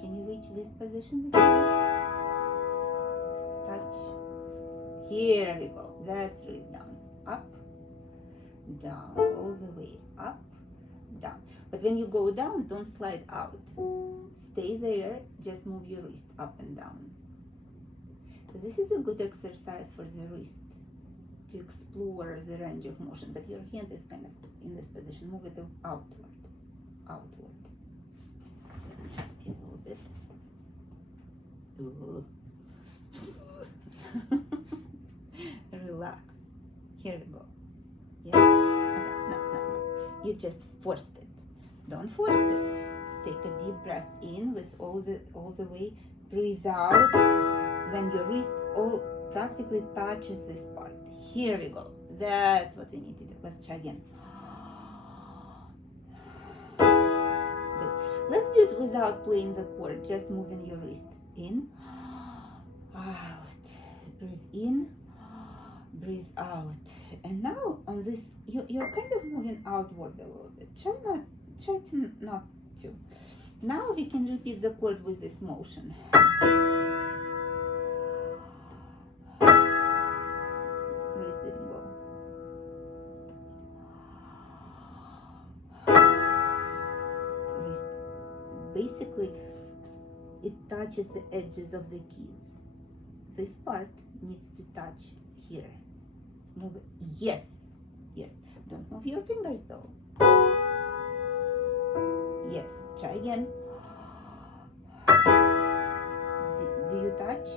Can you reach this position with your wrist? Touch. Here we go. That's wrist down. Up, down, all the way. Up, down. But when you go down, don't slide out. Stay there. Just move your wrist up and down. So this is a good exercise for the wrist to explore the range of motion. But your hand is kind of in this position. Move it outward. Outward. A little bit. Ooh. Relax. Here we go. Yes. Okay. No. You just forced it. Don't force it. Take a deep breath in with all the way. Breathe out when your wrist all practically touches this part. Here we go. That's what we need to do. Let's try again. Good. Let's do it without playing the chord. Just moving your wrist in, out. Breathe in, breathe out. And now on this, you're kind of moving outward a little bit. Try not to. Now we can repeat the chord with this motion. Wrist didn't go. Wrist, basically, it touches the edges of the keys. This part needs to touch here. Move it. Yes. Don't move your fingers though. Yes. Try again. Do you touch?